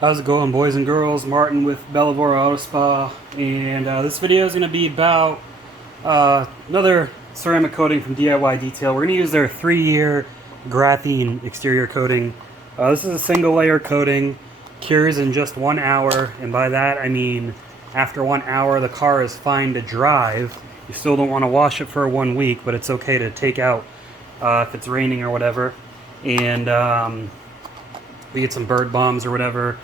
How's it going, boys and girls? Martin with Bellavora Auto Spa, and this video is going to be about another ceramic coating from DIY Detail. We're going to use their 3-year graphene exterior coating. This is a single layer coating, cures in just 1 hour, and by that I mean after 1 hour the car is fine to drive. You still don't want to wash it for 1 week, but it's okay to take out if it's raining or whatever. And we get some bird bombs or whatever.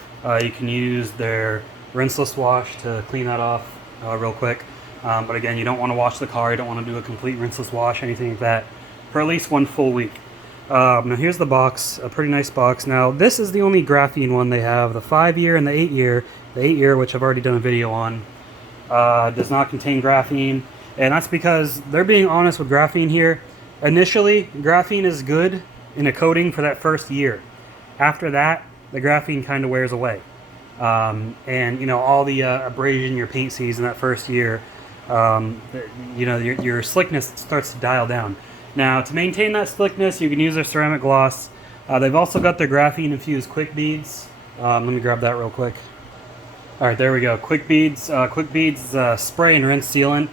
You can use their rinseless wash to clean that off real quick. But again, you don't want to wash the car. You don't want to do a complete rinseless wash, anything like that, for at least 1 full week. Now here's the box, a pretty nice box. Now this is the only graphene one they have, the 5-year and the 8-year. The 8-year, which I've already done a video on, does not contain graphene. And that's because they're being honest with graphene here. Initially, graphene is good in a coating for that first year. After that, the graphene kind of wears away. And, you know, all the abrasion your paint sees in that first year, you know, your slickness starts to dial down. Now, to maintain that slickness, you can use their ceramic gloss. They've also got their graphene-infused quick beads. Let me grab that real quick. All right, there we go. Quick beads. Quick beads is spray and rinse sealant,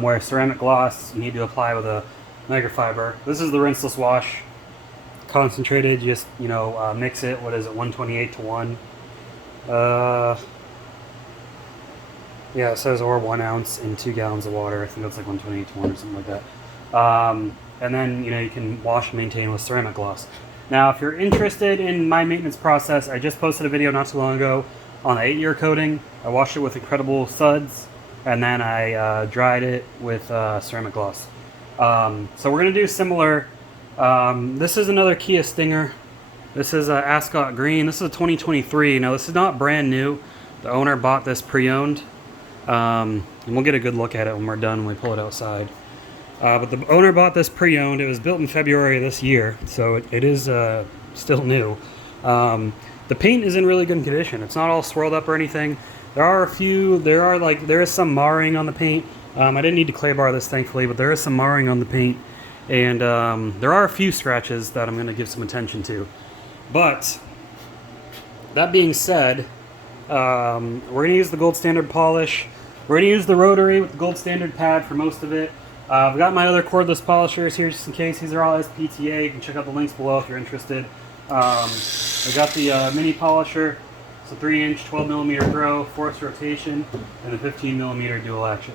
where ceramic gloss you need to apply with a microfiber. This is the rinseless wash. Concentrated, just, you know, mix it. What is it, 128 to 1? Yeah, it says or 1 ounce in 2 gallons of water. I think that's like 128 to 1 or something like that. And then, you know, you can wash and maintain with ceramic gloss. Now, if you're interested in my maintenance process, I just posted a video not too long ago on the 8-year coating. I washed it with incredible suds, and then I dried it with ceramic gloss. So we're going to do similar. This is another Kia Stinger. This is Ascot Green. This is a 2023. Now, this is not brand new. The owner bought this pre-owned. And we'll get a good look at it when we're done, when we pull it outside. But the owner bought this pre-owned. It was built in February of this year, so it is still new. The paint is in really good condition. It's not all swirled up or anything. There is some marring on the paint. I didn't need to clay bar this, thankfully, but there is some marring on the paint. And there are a few scratches that I'm going to give some attention to. But that being said, we're going to use the gold standard polish. We're going to use the Rotary with the gold standard pad for most of it. I've got my other cordless polishers here just in case. These are all SPTA. You can check out the links below if you're interested. I got the mini polisher. It's a 3-inch, 12mm throw, forced rotation, and a 15mm dual action.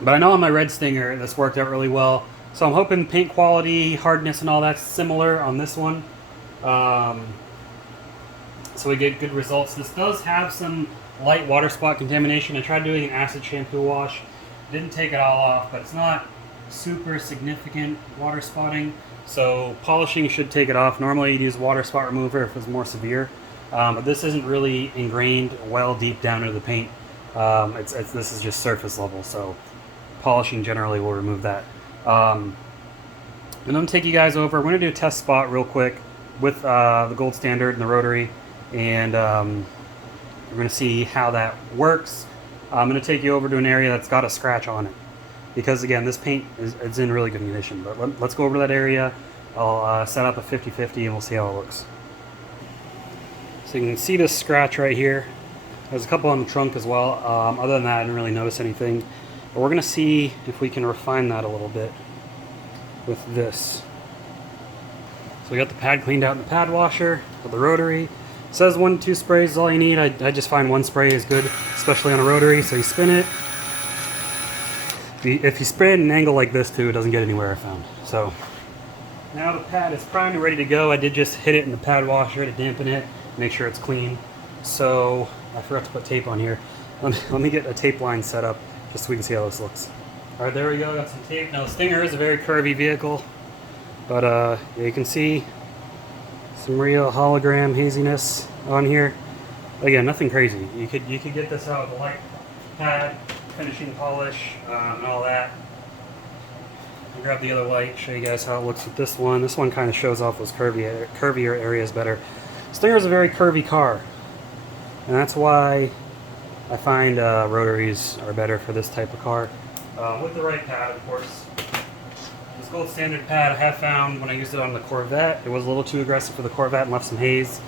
But I know on my Red Stinger this worked out really well. So I'm hoping paint quality, hardness, and all that's similar on this one. So we get good results. This does have some light water spot contamination. I tried doing an acid shampoo wash. Didn't take it all off, but it's not super significant water spotting. So polishing should take it off. Normally you'd use water spot remover if it was more severe. But this isn't really ingrained well deep down into the paint. This is just surface level, so polishing generally will remove that. And I'm going to take you guys over. We're going to do a test spot real quick with the gold standard and the Rotary, and we're going to see how that works. I'm going to take you over to an area that's got a scratch on it, because again, this paint is in really good condition. But let's go over to that area. I'll set up a 50-50 and we'll see how it looks. So you can see this scratch right here. There's a couple on the trunk as well. Other than that, I didn't really notice anything. But we're going to see if we can refine that a little bit with this. So we got the pad cleaned out in the pad washer with the Rotary. It says 1 to 2 sprays is all you need. I just find 1 spray is good, especially on a Rotary. So you spin it. If you spray at an angle like this too, it doesn't get anywhere, I found. So now the pad is primed and ready to go. I did just hit it in the pad washer to dampen it, make sure it's clean. So I forgot to put tape on here. Let me get a tape line set up just so we can see how this looks. All right, there we go. Got some tape. Now the Stinger is a very curvy vehicle, but yeah, you can see some real hologram haziness on here. Again, nothing crazy. You could get this out with a light pad, finishing polish, and all that. I'll grab the other light, show you guys how it looks with this one. This one kind of shows off those curvier areas better. Stinger is a very curvy car, and that's why I find Rotaries are better for this type of car. With the right pad, of course. This gold standard pad I have found when I used it on the Corvette. It was a little too aggressive for the Corvette and left some haze.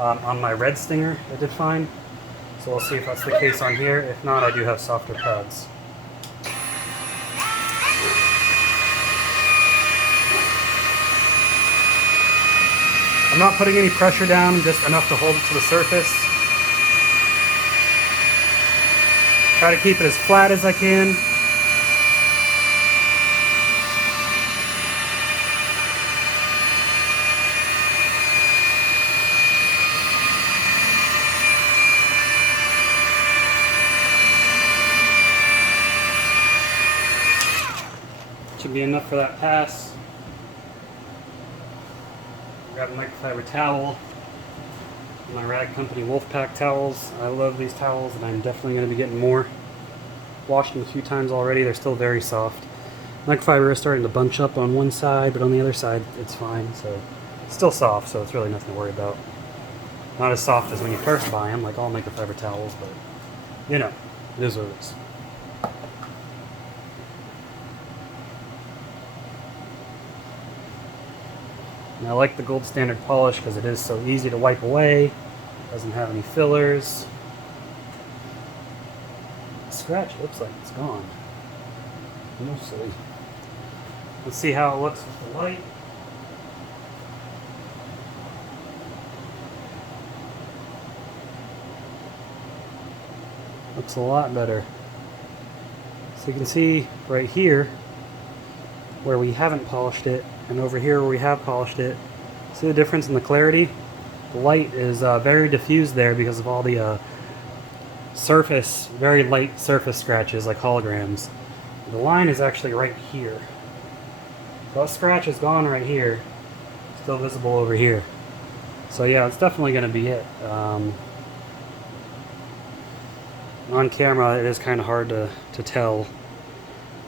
On my red Stinger, it did fine. So we'll see if that's the case on here. If not, I do have softer pads. I'm not putting any pressure down, just enough to hold it to the surface. Try to keep it as flat as I can. Should be enough for that pass. Grab a microfiber towel. My Rag Company Wolfpack towels. I love these towels, and I'm definitely going to be getting more. Washed them a few times already. They're still very soft. Microfiber is starting to bunch up on one side, but on the other side it's fine. So it's still soft, so it's really nothing to worry about. Not as soft as when you first buy them, like all microfiber towels, but you know, it is what it is. And I like the gold standard polish because it is so easy to wipe away. Doesn't have any fillers. The scratch looks like it's gone. Mostly. Let's see how it looks with the light. Looks a lot better. So you can see right here where we haven't polished it, and over here where we have polished it. See the difference in the clarity? The light is very diffused there because of all the surface, very light surface scratches like holograms. The line is actually right here. So that scratch is gone right here, still visible over here. So yeah, it's definitely going to be it. On camera it is kind of hard to tell.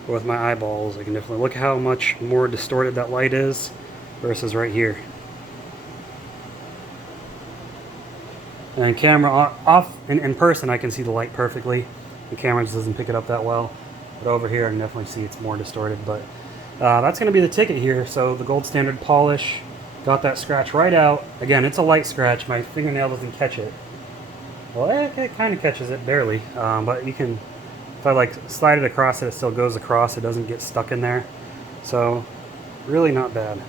But with my eyeballs, I can definitely look how much more distorted that light is versus right here. And camera off in person, I can see the light perfectly. The camera just doesn't pick it up that well. But over here, I can definitely see it's more distorted. But that's going to be the ticket here. So the gold standard polish got that scratch right out. Again, it's a light scratch. My fingernail doesn't catch it. Well, it kind of catches it barely, but you can. If I like slide it across it, it still goes across. It doesn't get stuck in there. So, really not bad.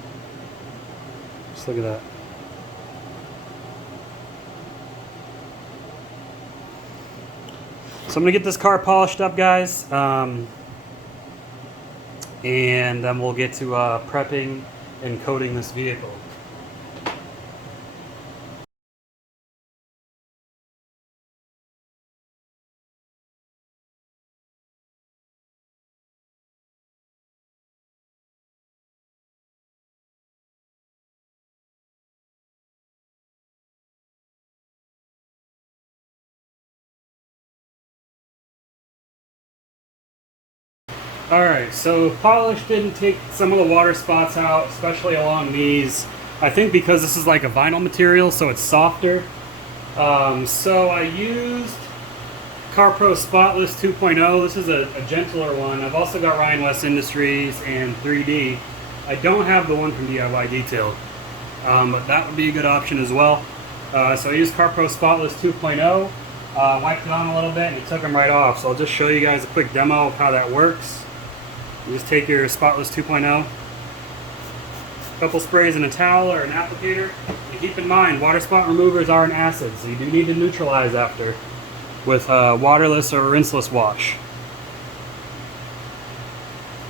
Just look at that. So I'm gonna get this car polished up, guys, and then we'll get to prepping and coating this vehicle. Alright, so polish didn't take some of the water spots out, especially along these. I think because this is like a vinyl material, so it's softer. So I used CarPro Spotless 2.0. This is a gentler one. I've also got Ryan West Industries and 3D. I don't have the one from DIY Detail, but that would be a good option as well. So I used CarPro Spotless 2.0, wiped it on a little bit, and it took them right off. So I'll just show you guys a quick demo of how that works. You just take your Spotless 2.0, a couple sprays in a towel or an applicator, and keep in mind, water spot removers are an acid, so you do need to neutralize after with waterless or rinseless wash.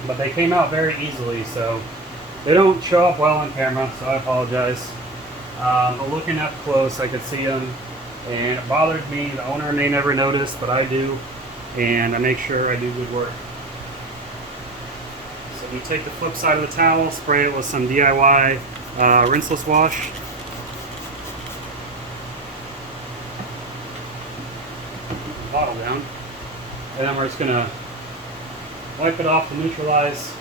But they came out very easily, so they don't show up well on camera, so I apologize. But looking up close, I could see them, and it bothered me. The owner may never notice, but I do, and I make sure I do good work. So you take the flip side of the towel, spray it with some DIY rinseless wash. Bottle down, and then we're just gonna wipe it off to neutralize.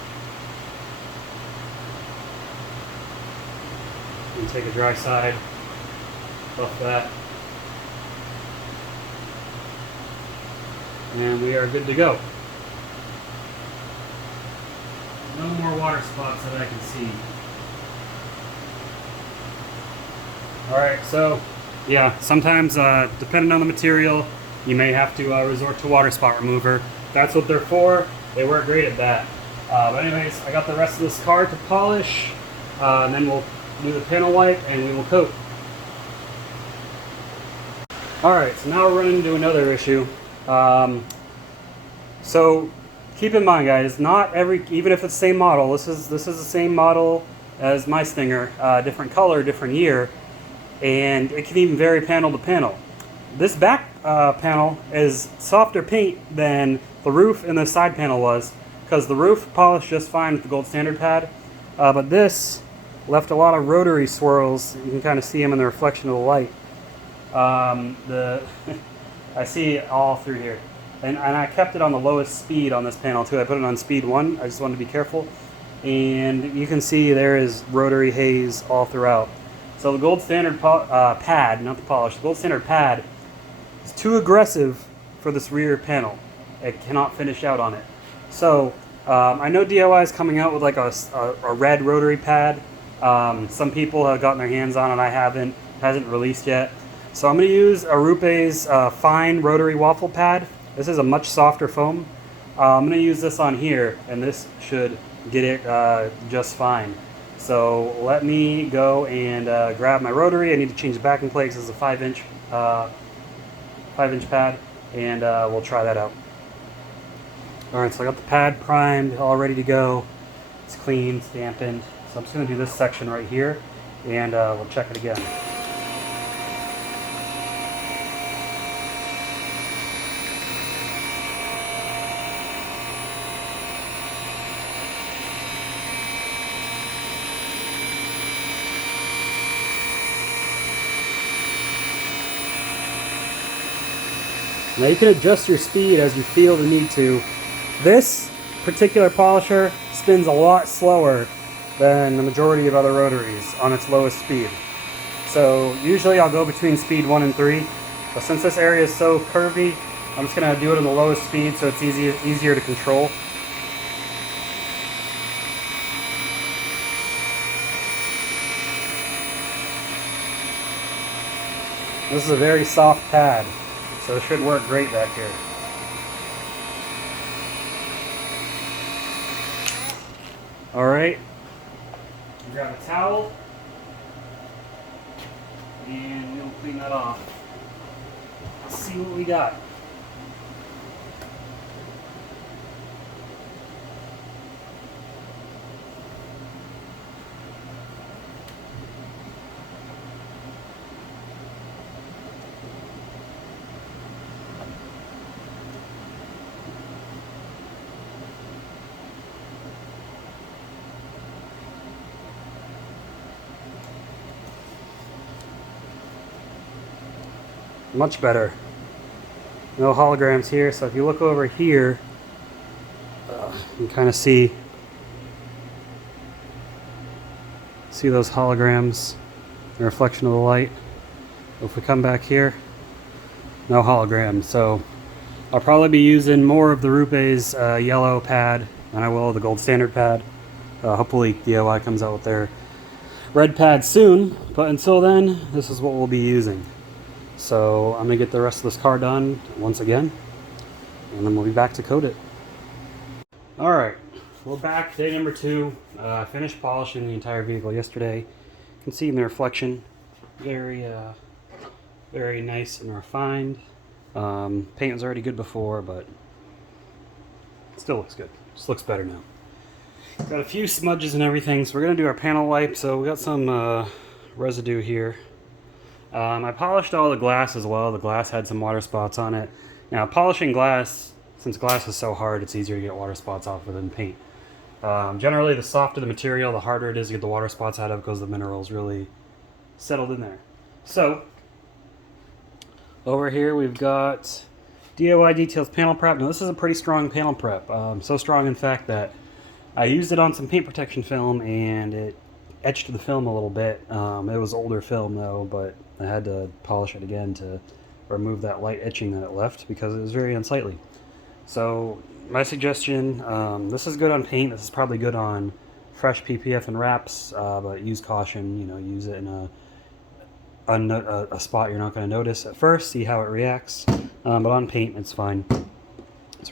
And take a dry side off that, and we are good to go. No more water spots that I can see. Alright, so Yeah, sometimes depending on the material, you may have to resort to water spot remover. That's what they're for. They work great at that. But anyways, I got the rest of this car to polish, and then we'll do the panel wipe and we will coat. Alright, so now we're running into another issue. So keep in mind, guys, not every, even if it's the same model, this is the same model as my Stinger, different color, different year, and it can even vary panel to panel. This back panel is softer paint than the roof and the side panel was, because the roof polished just fine with the gold standard pad, but this left a lot of rotary swirls. You can kind of see them in the reflection of the light. I see it all through here. And I kept it on the lowest speed on this panel too. I put it on speed 1. I just wanted to be careful. And you can see there is rotary haze all throughout. So the gold standard pad, not the polish, the gold standard pad is too aggressive for this rear panel. It cannot finish out on it. So I know DIY is coming out with like a red rotary pad. Some people have gotten their hands on it. I haven't. Hasn't released yet. So I'm going to use Arupe's fine rotary waffle pad. This is a much softer foam. I'm going to use this on here, and this should get it just fine. So let me go and grab my rotary. I need to change the backing plate because it's a 5-inch pad, and we'll try that out. Alright, so I got the pad primed, all ready to go. It's clean, it's dampened. So I'm just going to do this section right here, and we'll check it again. Now you can adjust your speed as you feel the need to. This particular polisher spins a lot slower than the majority of other rotaries on its lowest speed. So usually I'll go between speed 1 and 3, but since this area is so curvy, I'm just going to do it at the lowest speed so it's easier to control. This is a very soft pad, so it should work great back here. Alright, grab a towel, and we'll clean that off. Let's see what we got. Much better. No holograms here, so if you look over here, you can kind of see those holograms, the reflection of the light. If we come back here, no holograms. So I'll probably be using more of the Rupe's yellow pad than I will the gold standard pad. Hopefully DIY comes out with their red pad soon, but until then, this is what we'll be using. So I'm going to get the rest of this car done once again, and then we'll be back to coat it. Alright, we're back, day number 2. I finished polishing the entire vehicle yesterday. You can see in the reflection, very nice and refined. Paint was already good before, but it still looks good. Just looks better now. Got a few smudges and everything, so we're going to do our panel wipe. So we got some residue here. I polished all the glass as well. The glass had some water spots on it. Now, polishing glass, since glass is so hard, it's easier to get water spots off of than paint. Generally, the softer the material, the harder it is to get the water spots out of because the mineral's really settled in there. So, over here we've got DIY Details Panel Prep. Now, this is a pretty strong panel prep. So strong, in fact, that I used it on some paint protection film and it etched the film a little bit. It was older film, though, but I had to polish it again to remove that light etching that it left because it was very unsightly. So my suggestion, this is good on paint, this is probably good on fresh PPF and wraps, but use caution, use it in a spot you're not going to notice at first, see how it reacts, but on paint it's fine. So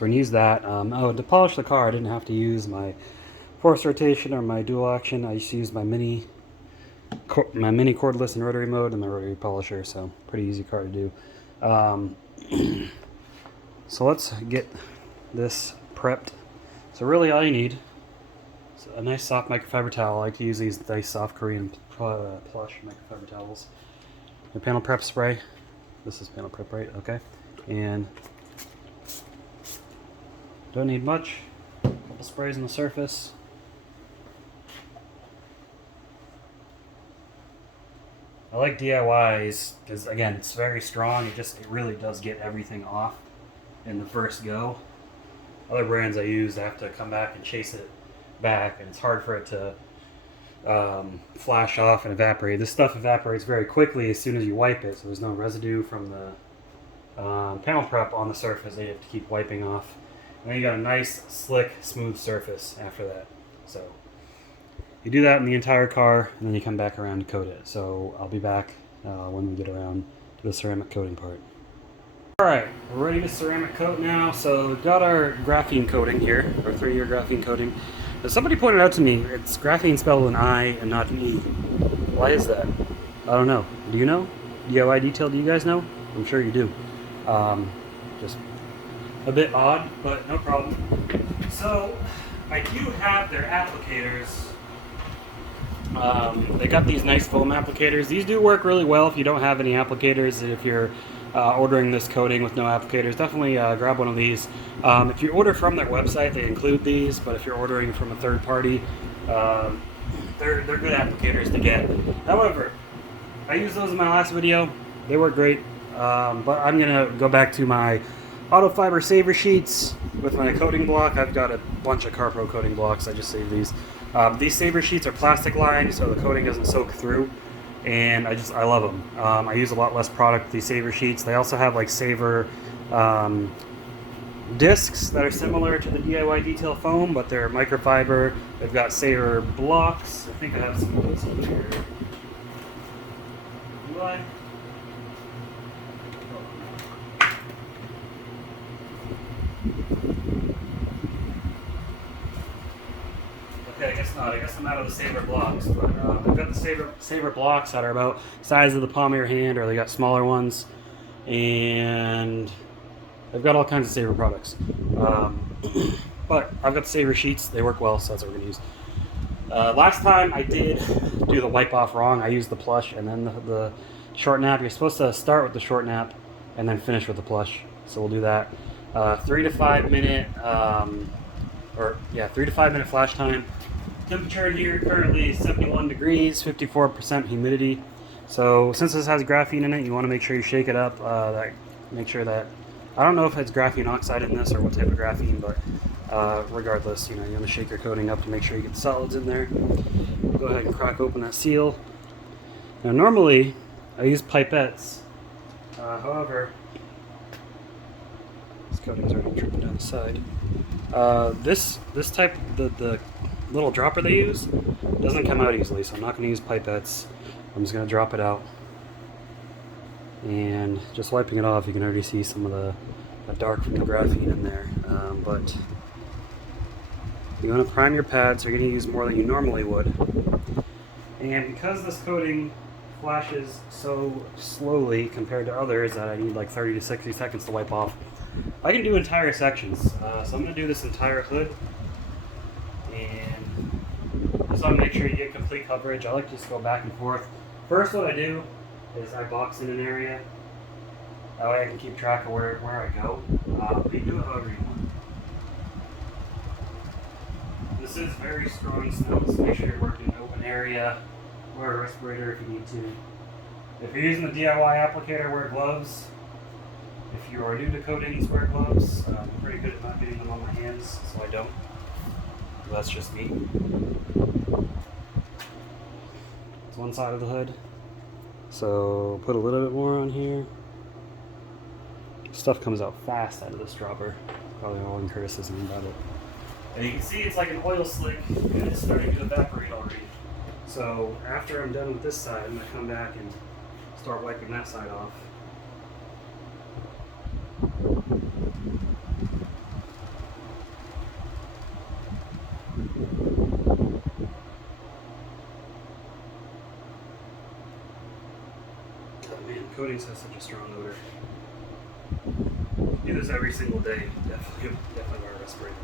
we're going to use that. Oh, to polish the car I didn't have to use my force rotation or my dual action. I just used my mini cordless in rotary mode and my rotary polisher, so pretty easy car to do. So let's get this prepped. So really all you need is a nice soft microfiber towel. I like to use these nice soft Korean plush microfiber towels. Your panel prep spray. This is panel prep, right? Okay. And don't need much. A couple sprays on the surface. I like DIYs because, again, it's very strong. It really does get everything off in the first go. Other brands I use, I have to come back and chase it back, and it's hard for it to flash off and evaporate. This stuff evaporates very quickly as soon as you wipe it, so there's no residue from the panel prep on the surface that you have to keep wiping off. And then you got a nice, slick, smooth surface after that. So you do that in the entire car, and then you come back around to coat it. So I'll be back when we get around to the ceramic coating part. Alright, we're ready to ceramic coat now. So we've got our graphene coating here, our 3-year graphene coating. Now, somebody pointed out to me, it's graphene spelled with an I and not an E. Why is that? I don't know. Do you know? DIY detail, do you guys know? I'm sure you do. Just a bit odd, but no problem. So I do have their applicators. They got these nice foam applicators. These do work really well if you don't have any applicators. If you're ordering this coating with no applicators, definitely grab one of these. If you order from their website, they include these, but if you're ordering from a third party, they're good applicators to get. However, I used those in my last video. They work great, but I'm going to go back to my auto fiber saver sheets with my coating block. I've got a bunch of CarPro coating blocks. I just saved these. These saver sheets are plastic lined, so the coating doesn't soak through, and I love them. I use a lot less product with these saver sheets. They also have like saver discs that are similar to the DIY detail foam, but they're microfiber. They've got saver blocks. I think I have some of those over here. Do I? Okay, I guess not. I guess I'm out of the saver blocks, but I've got the saver blocks that are about the size of the palm of your hand, or they got smaller ones, and they've got all kinds of saver products. But I've got the saver sheets. They work well, so that's what we're going to use. Last time I did do the wipe off wrong. I used the plush and then the short nap. You're supposed to start with the short nap and then finish with the plush. So we'll do that. 3 to 5 minute, 3 to 5 minute flash time. Temperature here currently 71 degrees, 54% humidity. So since this has graphene in it, you want to make sure you shake it up. Make sure that, I don't know if it's graphene oxide in this or what type of graphene, but regardless, you want to shake your coating up to make sure you get the solids in there. Go ahead and crack open that seal. Now normally I use pipettes. However, this coating's already dripping down the side. This type, the little dropper they use, doesn't come out easily, so I'm not going to use pipettes. I'm just going to drop it out. And just wiping it off, you can already see some of the dark from the graphene in there. But you want to prime your pads, so you're going to use more than you normally would. And because this coating flashes so slowly compared to others that I need like 30 to 60 seconds to wipe off, I can do entire sections. So I'm going to do this entire hood. And just want to make sure you get complete coverage. I like to just go back and forth. First, what I do is I box in an area. That way I can keep track of where I go. But you do it however you want. This is very strong still, so make sure you're working in an open area. Wear a respirator if you need to. If you're using the DIY applicator, wear gloves. If you are new to coatings, wear gloves. I'm pretty good at not getting them on my hands, so I don't. Well, that's just me. It's one side of the hood. So put a little bit more on here. Stuff comes out fast out of this dropper. Probably no one criticism about it. And you can see it's like an oil slick and it's starting to evaporate already. So after I'm done with this side, I'm going to come back and start wiping that side off. Oh man, coatings has such a strong odor. Do this every single day. Definitely wear a respirator.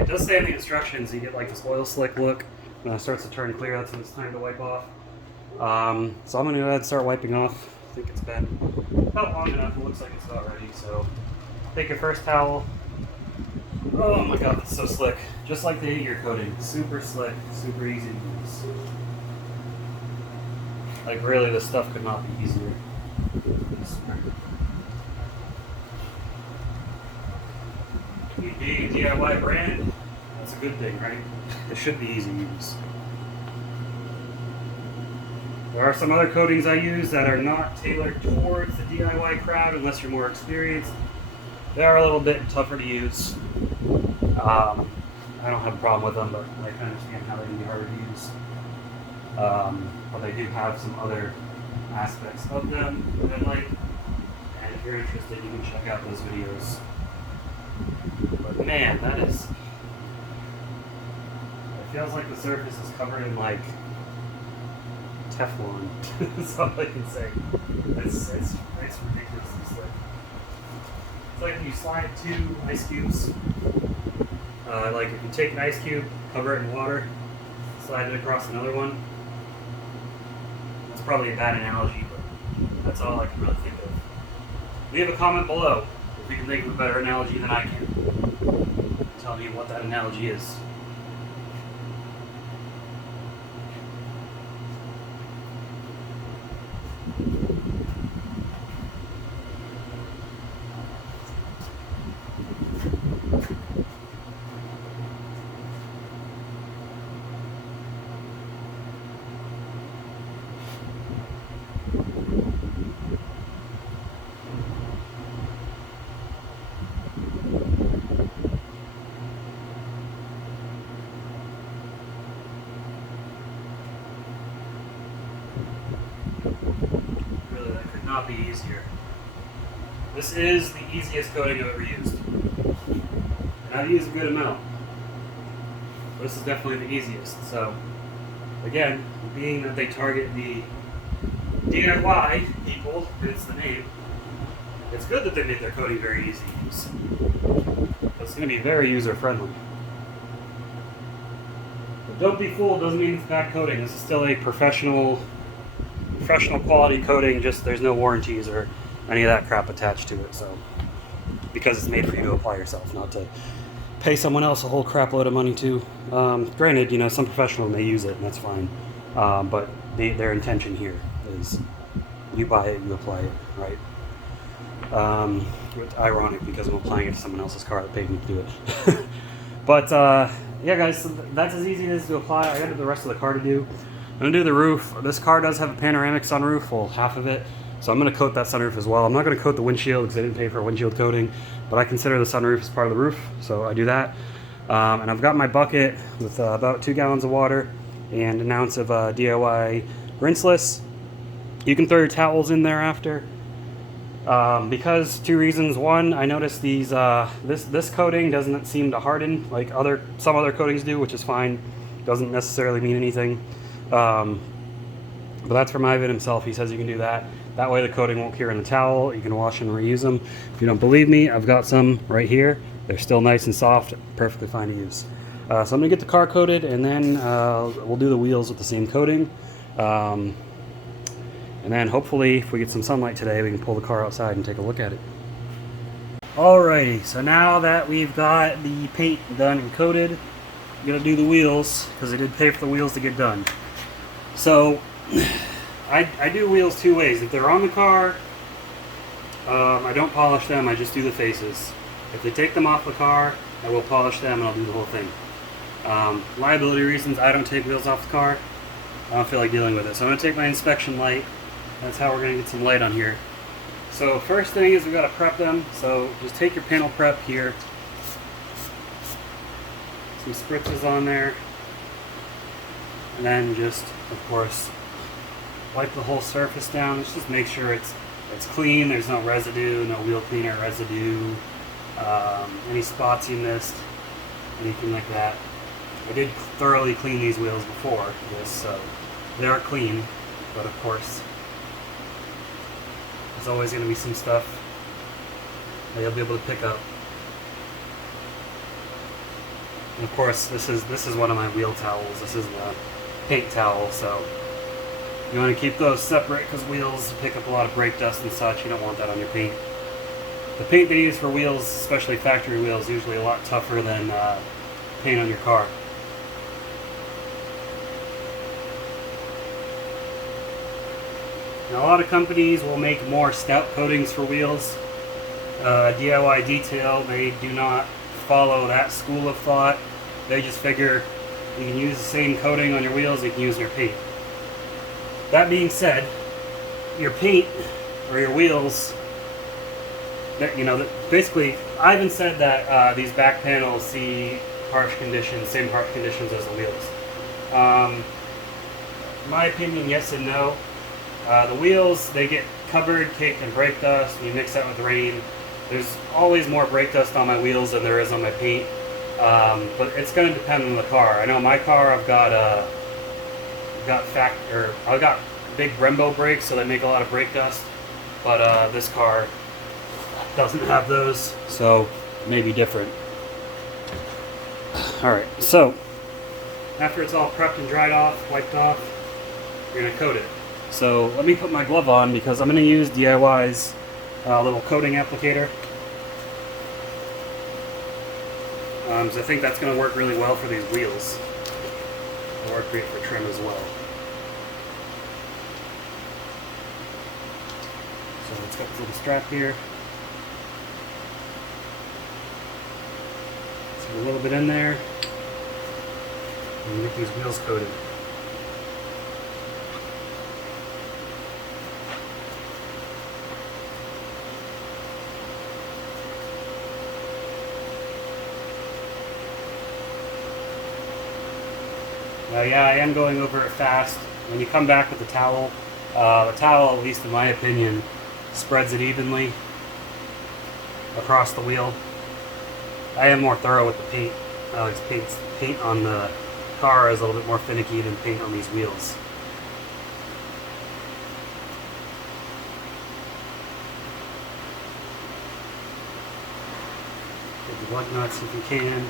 It does say in the instructions you get like this oil slick look. When it starts to turn clear, that's when it's time to wipe off. So I'm going to go ahead and start wiping off. I think it's been about long enough. It looks like it's about ready. So take your first towel. Oh my god, that's so slick. Just like the 8-year coating. Super slick, super easy to use. Like really, this stuff could not be easier. Being a DIY brand, that's a good thing, right? It should be easy to use. There are some other coatings I use that are not tailored towards the DIY crowd unless you're more experienced. They are a little bit tougher to use. I don't have a problem with them, but I can understand how they can be harder to use. But they do have some other aspects of them that I like. And if you're interested, you can check out those videos. But man, that is... It feels like the surface is covered in like Teflon. That's all I can say. It's ridiculously slick. It's like when you slide 2 ice cubes. Like if you take an ice cube, cover it in water, slide it across another one. That's probably a bad analogy, but that's all I can really think of. Leave a comment below if you can think of a better analogy than I can. Tell me what that analogy is. Really, that could not be easier. This is the easiest coating I've ever used. And I've used a good amount. This is definitely the easiest. So, again, being that they target the DIY people, hence the name, it's good that they made their coating very easy to use. It's going to be very user-friendly. But don't be fooled, doesn't mean it's bad coating. This is still a professional quality coating, just there's no warranties or any of that crap attached to it. So, because it's made for you to apply yourself, not to pay someone else a whole crap load of money to. Granted, you know, some professional may use it, and that's fine. But their intention here is you buy it, you apply it, right? It's ironic because I'm applying it to someone else's car that paid me to do it. But yeah, guys, so that's as easy as to apply. I got the rest of the car to do. I'm going to do the roof. This car does have a panoramic sunroof, well, half of it. So I'm going to coat that sunroof as well. I'm not going to coat the windshield because I didn't pay for a windshield coating, but I consider the sunroof as part of the roof, so I do that. And I've got my bucket with about 2 gallons of water and an ounce of DIY rinseless. You can throw your towels in there after. Because 2 reasons. One, I noticed these this coating doesn't seem to harden like some other coatings do, which is fine. Doesn't necessarily mean anything. But that's from Ivan himself. He says you can do that. That way the coating won't cure in the towel. You can wash and reuse them. If you don't believe me, I've got some right here. They're still nice and soft, perfectly fine to use. So I'm going to get the car coated, and then we'll do the wheels with the same coating. And then hopefully, if we get some sunlight today, we can pull the car outside and take a look at it. Alrighty, so now that we've got the paint done and coated, I'm going to do the wheels, because I did pay for the wheels to get done. So, I do wheels 2 ways. If they're on the car, I don't polish them, I just do the faces. If they take them off the car, I will polish them and I'll do the whole thing. Liability reasons, I don't take wheels off the car. I don't feel like dealing with it. So I'm going to take my inspection light. That's how we're going to get some light on here. So first thing is we've got to prep them. So just take your panel prep here. Some spritzes on there. And then just, of course, wipe the whole surface down. Let's just make sure it's clean. There's no residue, no wheel cleaner residue, any spots you missed, anything like that. I did thoroughly clean these wheels before this, so they are clean, but of course there's always going to be some stuff that you'll be able to pick up. And of course, this is one of my wheel towels. This is the paint towel, so you want to keep those separate because wheels pick up a lot of brake dust and such. You don't want that on your paint. The paint they use for wheels, especially factory wheels, is usually a lot tougher than paint on your car. Now, a lot of companies will make more stout coatings for wheels. DIY Detail, they do not follow that school of thought. They just figure you can use the same coating on your wheels you can use on your paint. That being said, your paint or your wheels, basically, Ivan said that these back panels see harsh conditions, same harsh conditions as the wheels. In my opinion, yes and no. The wheels, they get covered, caked in brake dust, and you mix that with rain. There's always more brake dust on my wheels than there is on my paint, but it's going to depend on the car. I know my car, I've got big Brembo brakes, so they make a lot of brake dust, but this car doesn't have those, so it may be different. Alright, so after it's all prepped and dried off, wiped off, you're going to coat it. So let me put my glove on because I'm going to use DIY's little coating applicator. So I think that's going to work really well for these wheels. It'll work great for trim as well. So it's got this little strap here. So a little bit in there. And get these wheels coated. Yeah, I am going over it fast. When you come back with the towel, at least in my opinion, spreads it evenly across the wheel. I am more thorough with the paint. Paint on the car is a little bit more finicky than paint on these wheels. Get the lug nuts if you can.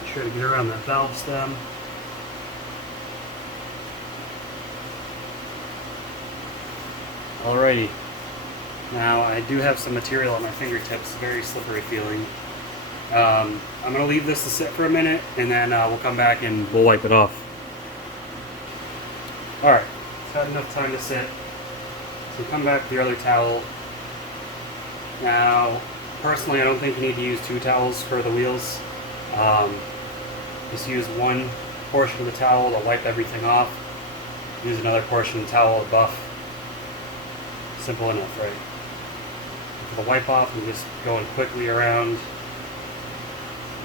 Be sure to get around that valve stem. Alrighty, now I do have some material on my fingertips, very slippery feeling. I'm going to leave this to sit for a minute and then we'll come back and we'll wipe it off. Alright, it's had enough time to sit. So come back with your other towel. Now, personally I don't think you need to use two towels for the wheels. Just use one portion of the towel to wipe everything off. Use another portion of the towel to buff. Simple enough, right? For the wipe off, I'm just going quickly around.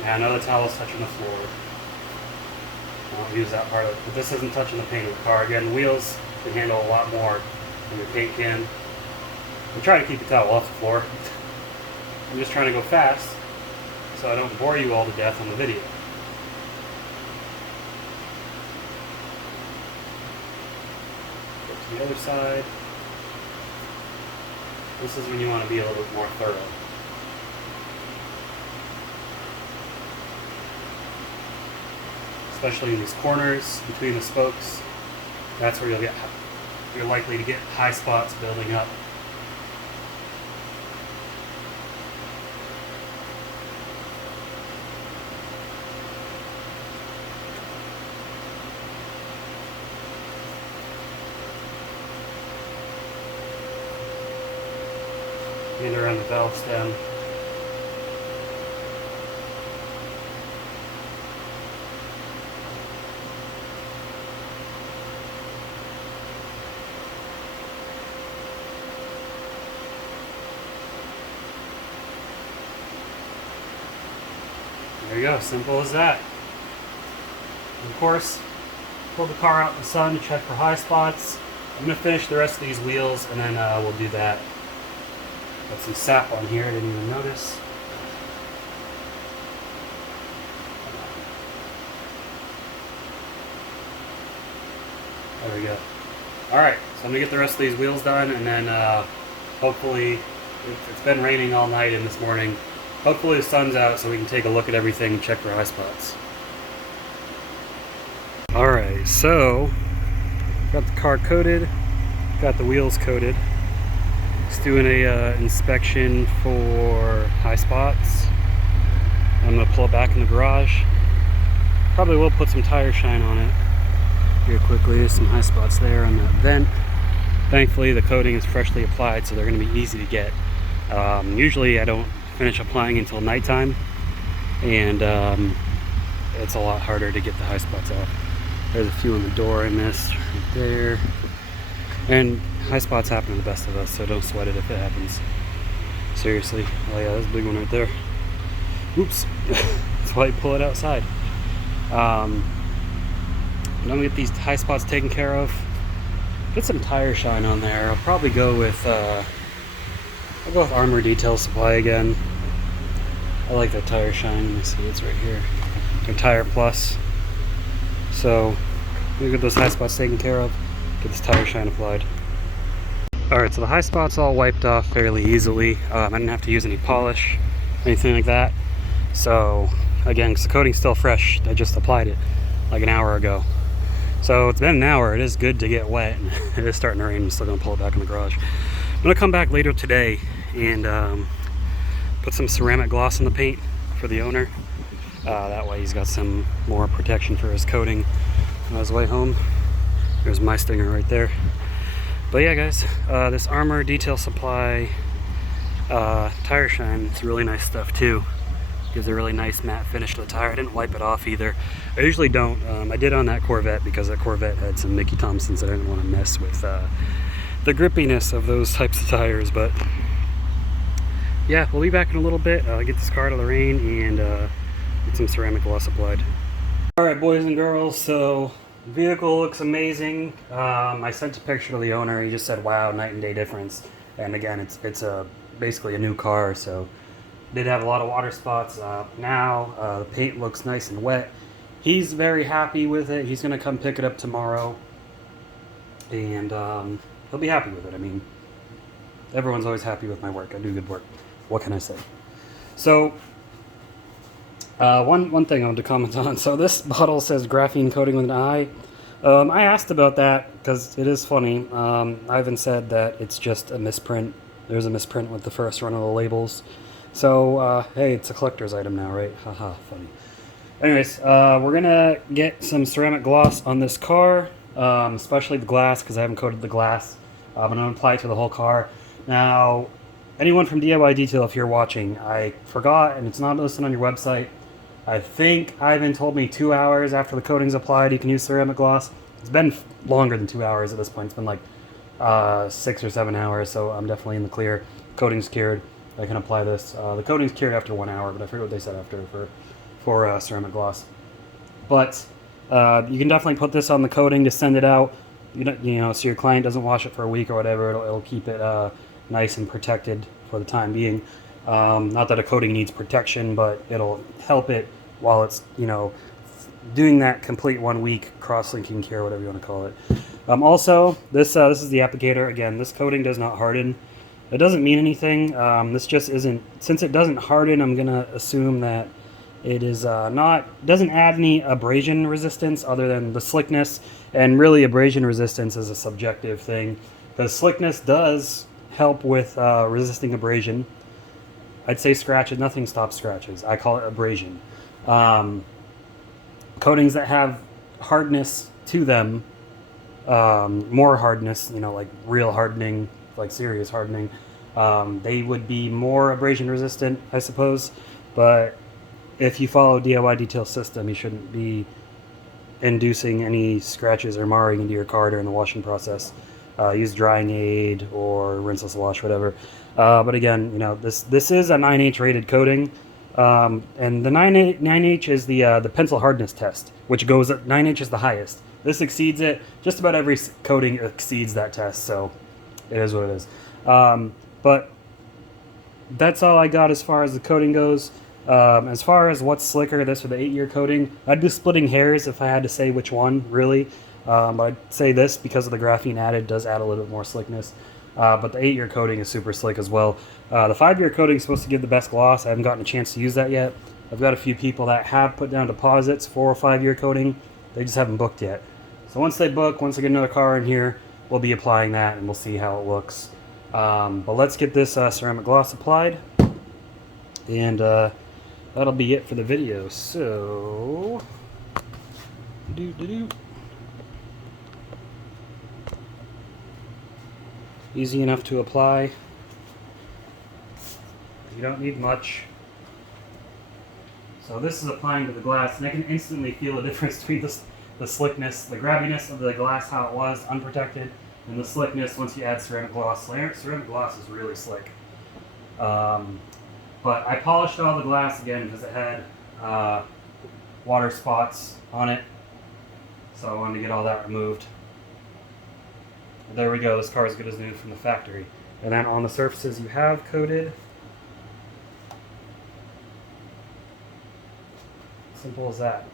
Yeah, another towel is touching the floor. I don't use that part of it, but this isn't touching the paint of the car. Again, wheels can handle a lot more than your paint can. I'm trying to keep the towel off the floor. I'm just trying to go fast so I don't bore you all to death on the video. Go to the other side. This is when you want to be a little bit more thorough. Especially in these corners between the spokes. That's where you're likely to get high spots building up. And around the valve stem. There you go, simple as that. And of course, pull the car out in the sun to check for high spots. I'm going to finish the rest of these wheels and then we'll do that. Got some sap on here, I didn't even notice. There we go. Alright, so I'm going to get the rest of these wheels done and then hopefully, it's been raining all night and this morning. Hopefully the sun's out so we can take a look at everything and check for high spots. Alright, so got the car coated, got the wheels coated. Just doing a inspection for high spots. I'm going to pull it back in the garage. Probably will put some tire shine on it here quickly. There's some high spots there on that vent. Thankfully the coating is freshly applied, so they're going to be easy to get. Usually I don't finish applying until nighttime, and it's a lot harder to get the high spots off. There's a few on the door I missed right there, and high spots happen to the best of us, so don't sweat it if it happens. Seriously. Oh yeah, there's a big one right there. Oops. That's why you pull it outside. I'm gonna get these high spots taken care of, get some tire shine on there. I'll probably go with Armor Detail Supply again. I like that tire shine. Let me see, it's right here. Their Tire Plus. So we get those high spots taken care of, get this tire shine applied. Alright, so the high spots all wiped off fairly easily. I didn't have to use any polish, anything like that. So again, because the coating's still fresh, I just applied it like an hour ago. So it's been an hour. It is good to get wet. It is starting to rain. I'm still going to pull it back in the garage. I'm going to come back later today and put some ceramic gloss in the paint for the owner. That way he's got some more protection for his coating on his way home. There's my stinger right there. But yeah, guys, this Armor Detail Supply tire shine, it's really nice stuff too. Gives a really nice matte finish to the tire. I didn't wipe it off either. I usually don't. I did on that Corvette because that Corvette had some Mickey Thompsons that I didn't want to mess with the grippiness of those types of tires. But yeah, we'll be back in a little bit. Get this car out of the rain and get some ceramic gloss applied. Alright, boys and girls, so the vehicle looks amazing. I sent a picture to the owner. He just said, wow, night and day difference. And again, it's basically a new car, so did have a lot of water spots. Now the paint looks nice and wet. He's very happy with it. He's gonna come pick it up tomorrow, and he'll be happy with it. I mean, everyone's always happy with my work. I do good work. What can I say? So one thing I want to comment on. So this bottle says graphene coating with an I. I asked about that because it is funny. Ivan said that it's just a misprint. There's a misprint with the first run of the labels. So, hey, it's a collector's item now, right? Haha, funny. Anyways, we're gonna get some ceramic gloss on this car, especially the glass, because I haven't coated the glass. I'm gonna apply it to the whole car. Now, anyone from DIY Detail, if you're watching, I forgot, and it's not listed on your website. I think Ivan told me 2 hours after the coating's applied, you can use ceramic gloss. It's been longer than 2 hours at this point. It's been like 6 or 7 hours, so I'm definitely in the clear. Coating's cured. I can apply this. The coating's cured after 1 hour, but I forget what they said after for ceramic gloss. But you can definitely put this on the coating to send it out. You know, so your client doesn't wash it for a week or whatever. It'll keep it nice and protected for the time being. Not that a coating needs protection, but it'll help it while it's, you know, doing that complete 1 week cross-linking cure, whatever you want to call it. Also, this is the applicator. Again, this coating does not harden. It doesn't mean anything. This just isn't, since it doesn't harden, I'm gonna assume that it is doesn't add any abrasion resistance other than the slickness. And really, abrasion resistance is a subjective thing, because slickness does help with resisting abrasion. I'd say scratches. Nothing stops scratches. I call it abrasion. Coatings that have hardness to them, more hardness, you know, like real hardening, like serious hardening, they would be more abrasion resistant, I suppose. But if you follow DIY Detail system, you shouldn't be inducing any scratches or marring into your car during the washing process. Use drying aid or rinseless wash, whatever. But again, you know, this is a 9H rated coating. And the 9H is the pencil hardness test, which goes at 9H is the highest. This exceeds it. Just about every coating exceeds that test, so it is what it is. But that's all I got as far as the coating goes. As far as what's slicker, this or the 8-year coating, I'd be splitting hairs if I had to say which one, really. But I'd say this, because of the graphene added, does add a little bit more slickness. But the 8-year coating is super slick as well. The 5-year coating is supposed to give the best gloss. I haven't gotten a chance to use that yet. I've got a few people that have put down deposits for a 5-year coating. They just haven't booked yet. So once they book, once I get another car in here, we'll be applying that and we'll see how it looks. But let's get this ceramic gloss applied. And that'll be it for the video. So, easy enough to apply. You don't need much. So this is applying to the glass, and I can instantly feel the difference between the slickness, the grabbiness of the glass, how it was unprotected, and the slickness once you add ceramic gloss. Ceramic gloss is really slick. But I polished all the glass again because it had water spots on it, so I wanted to get all that removed. And there we go, this car is good as new from the factory. And then on the surfaces you have coated, simple as that.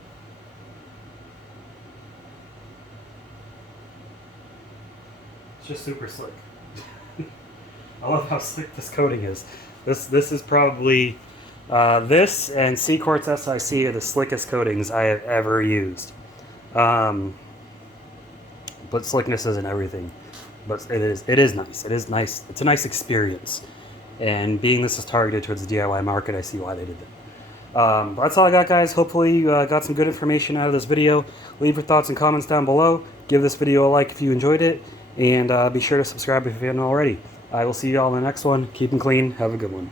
It's just super slick. I love how slick this coating is. This is probably, this and C-Quartz SIC are the slickest coatings I have ever used. But slickness isn't everything. But it is nice. It is nice. It's a nice experience. And being this is targeted towards the DIY market, I see why they did that. But that's all I got, guys. Hopefully you got some good information out of this video. Leave your thoughts and comments down below. Give this video a like if you enjoyed it. And be sure to subscribe if you haven't already. I will see you all in the next one. Keep them clean. Have a good one.